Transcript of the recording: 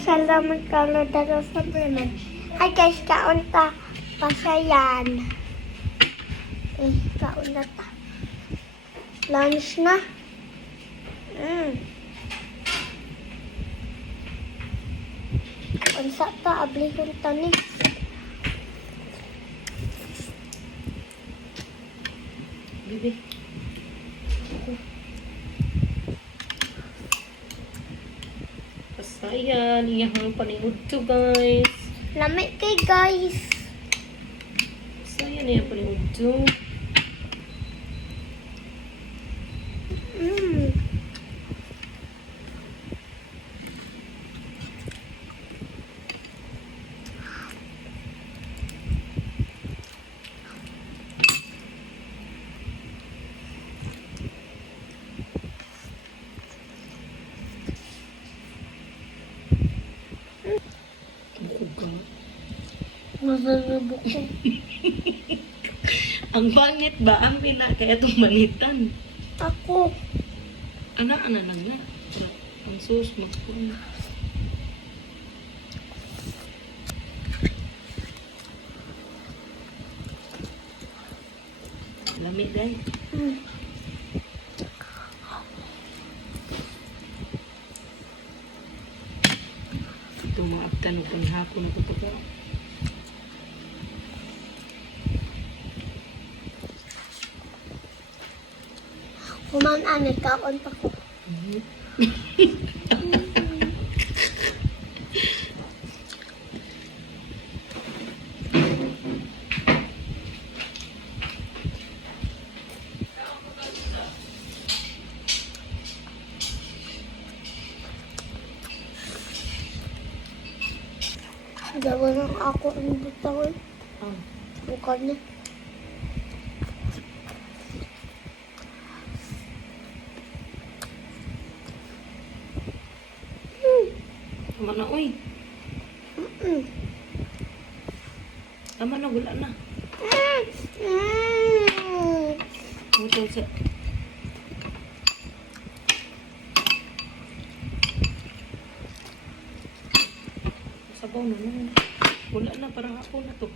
salamat ka na daro sa Bernard. Hi guys, kaon ta pasayan. Kaon na ta. Lunch na. Unsa ta ablihon ta ni. Bibi. Pasayan, iyahang paningod to guys. Lamig kay guys. Pasayan, iyahang paningod to. Masasabok ko. Ang bangit ba? Ang pina, kaya itong manitan. Ako. Ana lang na. Ang sus, magpun. Lamig dahil. Itong mga aftan o panghapon ako ito po. Kumaan kaon pa ko. Gawa ng ako ang butawin. Bukan na. Tama na, uy. Tama na, wala na. Ito, sa... Sabaw na na. Wala na, parang hapon na to.